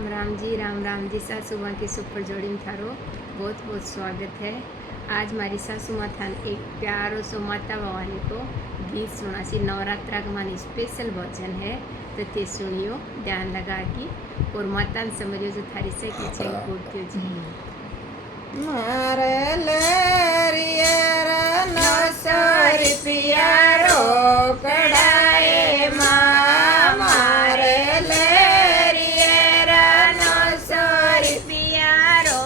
राम राम जी। सासू माँ की सुपर जोड़ी में थारो बहुत बहुत स्वागत है। आज मारी सासू माँ थान एक प्यारो सो माता भवानी को गीत सुना सी। नवरात्रा का मानी स्पेशल भजन है तो ते सुनियो ध्यान लगा की और माता ने समझो जो थारी से की छे बोलती जी। मारे लेरिया नसर पियारो कड़ाए मारे लेरिया नसर पियारो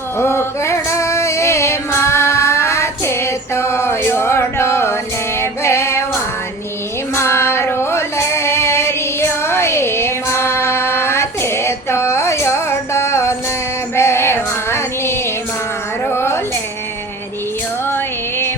कड़ाए माथे तो योडो ने बेवानी मारो लेरियो ए माथे तो योडो ने बेवानी मारो लेरियो ए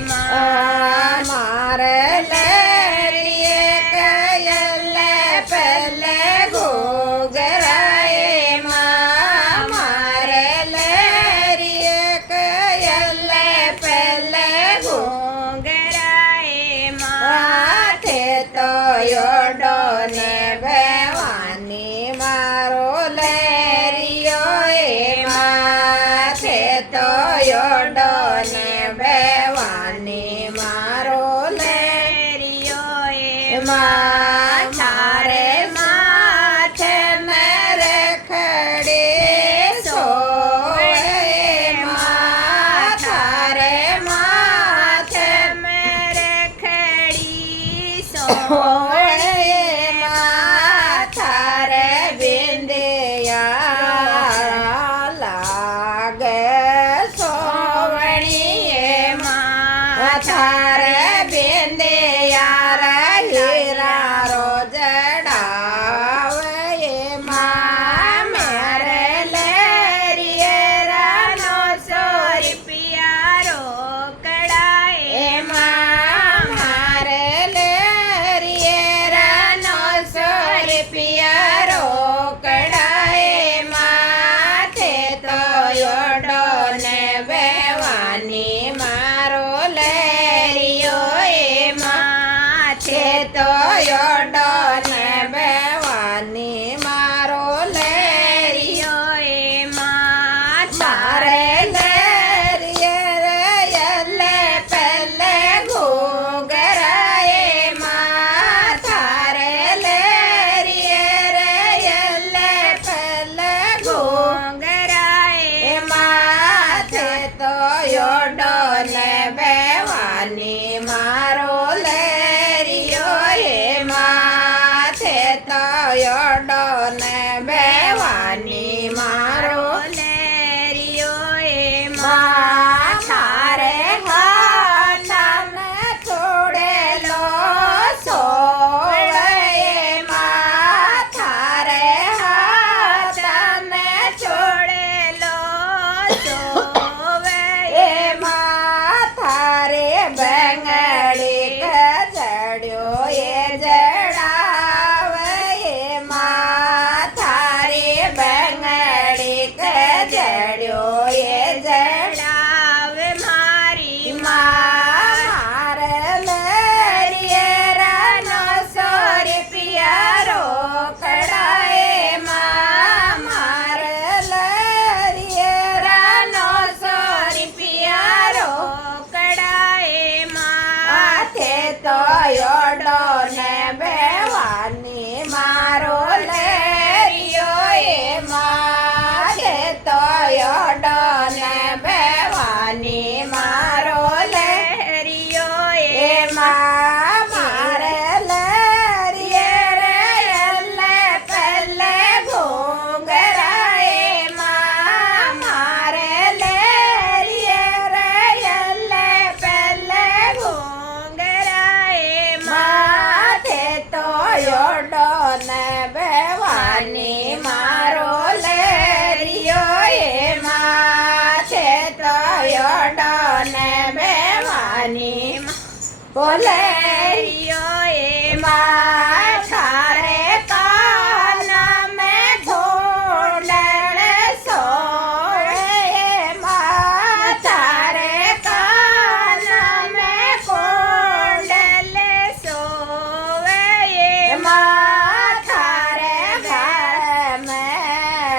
मारे लेरिए कयले पहले घोगराए मारे लेरिए कयले पहले घोगराए माथे तो योडो ने बेवानी मारो लेरियो ए माथे तो योडो ने बेवानी मारो लेरियो ए मारे माथे मेरे खड़े सोए माथारे माथे मेरे खड़ी सोए माथारे बिंदिया लागे सोवणिए माथारे बिंदिया हीरा रोज डावे मेरे लेरिए रानो सोरी पियारो कड़ाए मारे लेरिए रानो सोरी पियारो कड़ाए माथे तो योडो ने बेवानी मारो लेरियो ए माथे तो योडो ने बेवानी मारो लेरियो ए मारे लेरिए यल्ले पहले घोगराए माथारे लेरिए यल्ले पहले घोगराए माथे तो योडो ने बेवानी मारो लेरियो ए माथे तो योडो ने बेवानी मारो लेरियो ए माथारे हाथाने छोड़े लो सोए माथारे हाथाने छोड़े लो सोवे माथारे बेंगड़ी गजड़ियो ये जड़ावे माथारे बेंग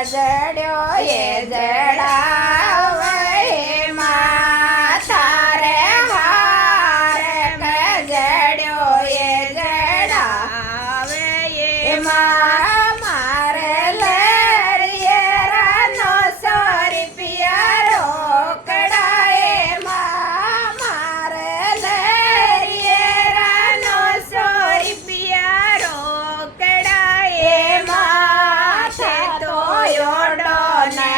જડ્યો એ જડાવે માથા રે હાર જડ્યો એ જડાવે એમાં મારે લેરીએ રાનો સોરી પિયા રોકડા એમાં મારે લેરીએ રાનો સોરી પિયા રોકડા એમાં છે તો યોડો ને